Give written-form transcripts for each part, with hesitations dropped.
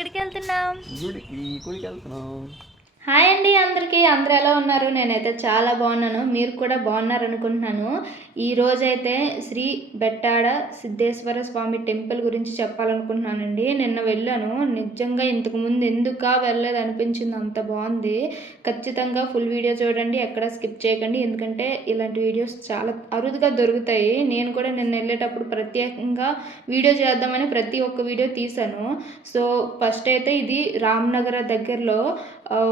ఎక్కడికి వెళ్తున్నాం? గుడికి వెళ్తున్నాం. హాయ్ అండి అందరికీ. అందరూ ఎలా ఉన్నారు? నేనైతే చాలా బాగున్నాను. మీరు కూడా బాగున్నారు అనుకుంటున్నాను. ఈరోజైతే శ్రీ బెట్టాడ సిద్ధేశ్వర స్వామి టెంపుల్ గురించి చెప్పాలనుకుంటున్నానండి. నిన్న వెళ్ళాను. నిజంగా ఇంతకుముందు ఎందుకా వెళ్ళలేదు అనిపించింది, అంత బాగుంది. ఖచ్చితంగా ఫుల్ వీడియో చూడండి, ఎక్కడ స్కిప్ చేయకండి. ఎందుకంటే ఇలాంటి వీడియోస్ చాలా అరుదుగా దొరుకుతాయి. నేను కూడా నిన్న వెళ్ళేటప్పుడు ప్రత్యేకంగా వీడియో చేద్దామని ప్రతి ఒక్క వీడియో తీశాను. సో ఫస్ట్ అయితే ఇది రామ్నగర్ దగ్గరలో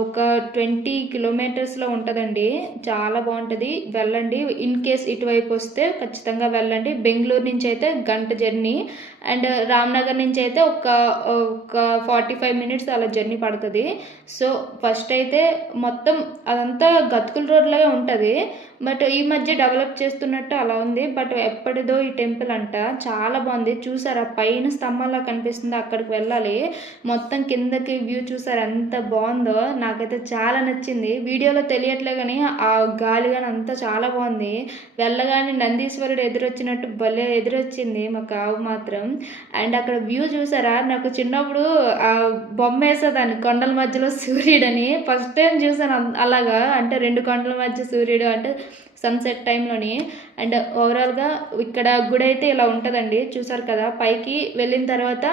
ఒక 20 కిలోమీటర్స్లో ఉంటుందండి. చాలా బాగుంటుంది, వెళ్ళండి. ఇన్ కేస్ ఇటువైపు వస్తే ఖచ్చితంగా వెళ్ళండి. బెంగళూరు నుంచి అయితే గంట జర్నీ, అండ్ రామ్నగర్ నుంచి అయితే ఒక 45 మినిట్స్ అలా జర్నీ పడుతుంది. సో ఫస్ట్ అయితే మొత్తం అదంతా గతుకుల రోడ్లాగే ఉంటుంది. బట్ ఈ మధ్య డెవలప్ చేస్తున్నట్టు అలా ఉంది. బట్ ఎప్పటిదో ఈ టెంపుల్ అంట, చాలా బాగుంది. చూసారా పైన స్తంభంలా కనిపిస్తుంది, అక్కడికి వెళ్ళాలి. మొత్తం కిందకి వ్యూ చూసారు ఎంత బాగుందో. నాకైతే చాలా నచ్చింది. వీడియోలో తెలియట్లే కానీ ఆ గాలి కానీ అంతా చాలా బాగుంది. వెళ్ళగానే నందీశ్వరుడు ఎదురొచ్చినట్టు భలే ఎదురొచ్చింది మా కావు మాత్రం. అండ్ అక్కడ వ్యూ చూసారా, నాకు చిన్నప్పుడు ఆ బొమ్మ వేసేదాన్ని కొండల మధ్యలో సూర్యుడని. ఫస్ట్ టైం చూసాను అలాగా, అంటే 2 కొండల మధ్య సూర్యుడు అంటే సన్సెట్ టైంలోని. అండ్ ఓవరాల్గా ఇక్కడ గుడి అయితే ఇలా ఉంటుందండి, చూసారు కదా. పైకి వెళ్ళిన తర్వాత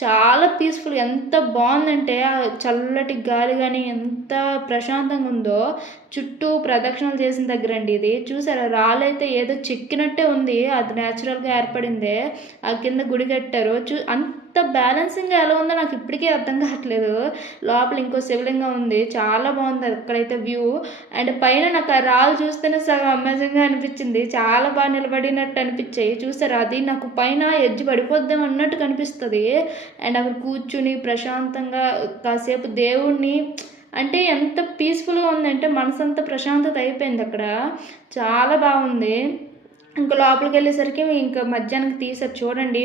చాలా పీస్ఫుల్, ఎంత బాగుందంటే ఆ చల్లటి గాలి కానీ ఎంత ప్రశాంతంగా ఉందో. చుట్టూ ప్రదక్షిణలు చేసిన దగ్గర అండి ఇది. చూసారా రాళ్ళైతే ఏదో చెక్కినట్టే ఉంది, అది న్యాచురల్గా ఏర్పడిందే. ఆ కింద గుడి కట్టారు. అంత బ్యాలెన్సింగ్గా ఎలా ఉందో నాకు ఇప్పటికీ అర్థం కావట్లేదు. లోపల ఇంకో శివలింగం ఉంది, చాలా బాగుంది అక్కడైతే వ్యూ. అండ్ పైన నాకు ఆ రాళ్ళు చూస్తేనే సగం అమేజింగ్గా అనిపించింది, చాలా బాగా నిలబడినట్టు అనిపించాయి. చూసారా అది నాకు పైన ఎడ్జ్ పడిపోద్దాం అన్నట్టు కనిపిస్తుంది. అండ్ అక్కడ కూర్చుని ప్రశాంతంగా కాసేపు దేవుణ్ణి, అంటే ఎంత పీస్ఫుల్గా ఉందంటే మనసు అంతా ప్రశాంతత అయిపోయింది అక్కడ. చాలా బాగుంది. ఇంకా లోపలికి వెళ్ళేసరికి ఇంకా మధ్యాహ్నానికి తీసారు చూడండి.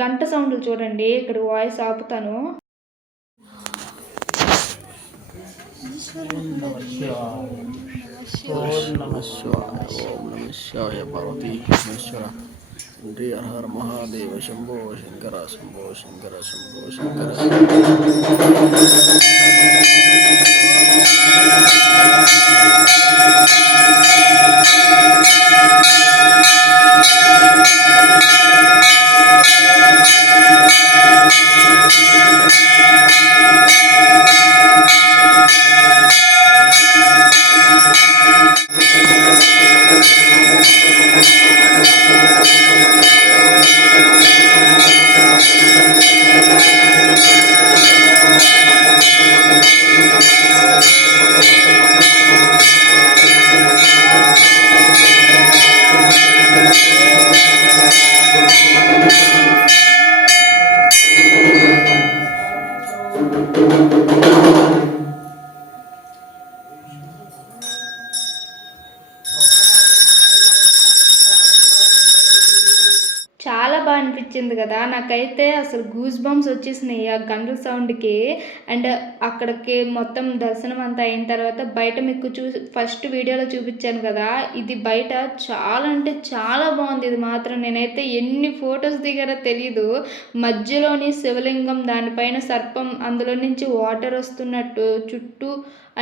గంట సౌండ్లు చూడండి. ఇక్కడ వాయిస్ ఆపుతాను. హర మహాదేవ శంభో శంకర శంభో శంకర శంభో శంకర. చాలా బాగా అనిపించింది కదా. నాకైతే అసలు గూస్ బంప్స్ వచ్చేసినాయి ఆ గంటల సౌండ్కి. అండ్ అక్కడికి మొత్తం దర్శనం అంతా అయిన తర్వాత బయట మీకు ఫస్ట్ వీడియోలో చూపించాను కదా, ఇది బయట చాలా అంటే చాలా బాగుంది. ఇది మాత్రం నేనైతే ఎన్ని ఫొటోస్ దిగారో తెలీదు. మధ్యలోని శివలింగం, దానిపైన సర్పం, అందులో నుంచి వాటర్ వస్తున్నట్టు, చుట్టూ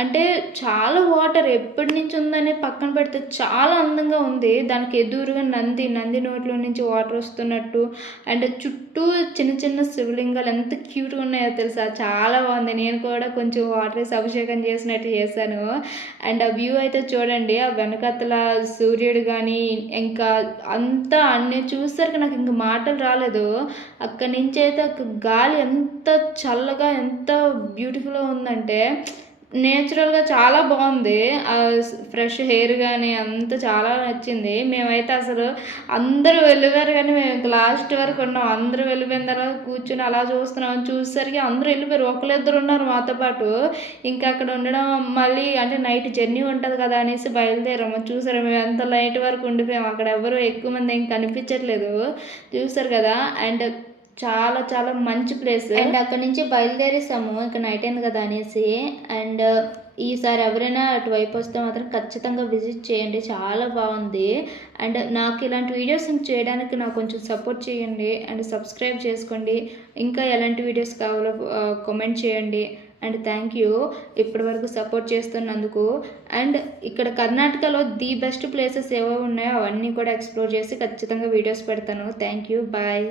అంటే చాలా వాటర్ ఎప్పటి నుంచి ఉందనే పక్కన పెడితే చాలా అందంగా ఉంది. దానికి ఎదురుగా నంది నోట్లో నుంచి వాటర్ వస్తున్నట్టు. అండ్ చుట్టూ చిన్న చిన్న శివలింగాలు ఎంత క్యూట్గా ఉన్నాయో తెలుసా, చాలా బాగుంది. నేను కూడా కొంచెం వాటర్ వేసి అభిషేకం చేసినట్టు చేశాను. అండ్ ఆ వ్యూ అయితే చూడండి, ఆ వెనకతల సూర్యుడు కానీ ఇంకా అంతా అన్నీ చూసరికి నాకు ఇంక మాటలు రాలేదు. అక్కడి నుంచి అయితే గాలి ఎంత చల్లగా ఎంత బ్యూటిఫుల్గా ఉందంటే నేచురల్గా చాలా బాగుంది. ఫ్రెష్ హెయిర్ కానీ అంతా చాలా నచ్చింది. మేమైతే అసలు అందరూ వెళ్ళిపోయారు కానీ మేము ఇంకా లాస్ట్ వరకు ఉన్నాం. అందరూ వెళ్ళిపోయిన తర్వాత కూర్చుని అలా చూస్తున్నాం. చూసేసరికి అందరూ వెళ్ళిపోయారు, ఒకళ్ళిద్దరు ఉన్నారు మాతో పాటు. ఇంకా అక్కడ ఉండడం మళ్ళీ అంటే నైట్ జర్నీ ఉంటుంది కదా అనేసి బయలుదేరాము. చూసారు మేము ఎంత నైట్ వరకు ఉండిపోయాము. అక్కడ ఎవరు ఎక్కువ మంది ఏం కనిపించట్లేదు, చూసారు కదా. అండ్ చాలా చాలా మంచి ప్లేస్. అండ్ అక్కడ నుంచి బయలుదేరేసాము, ఇంకా నైట్ అయింది కదా అనేసి. అండ్ ఈసారి ఎవరైనా అటువైపు వస్తే మాత్రం ఖచ్చితంగా విజిట్ చేయండి, చాలా బాగుంది. అండ్ నాకు ఇలాంటి వీడియోస్ చేయడానికి నాకు కొంచెం సపోర్ట్ చేయండి అండ్ సబ్స్క్రైబ్ చేసుకోండి. ఇంకా ఎలాంటి వీడియోస్ కావాలో కామెంట్ చేయండి. అండ్ థ్యాంక్ యూ ఇప్పటివరకు సపోర్ట్ చేస్తున్నందుకు. అండ్ ఇక్కడ కర్ణాటకలో ది బెస్ట్ ప్లేసెస్ ఏవో ఉన్నాయో అవన్నీ కూడా ఎక్స్ప్లోర్ చేసి ఖచ్చితంగా వీడియోస్ పెడతాను. Thank you, bye.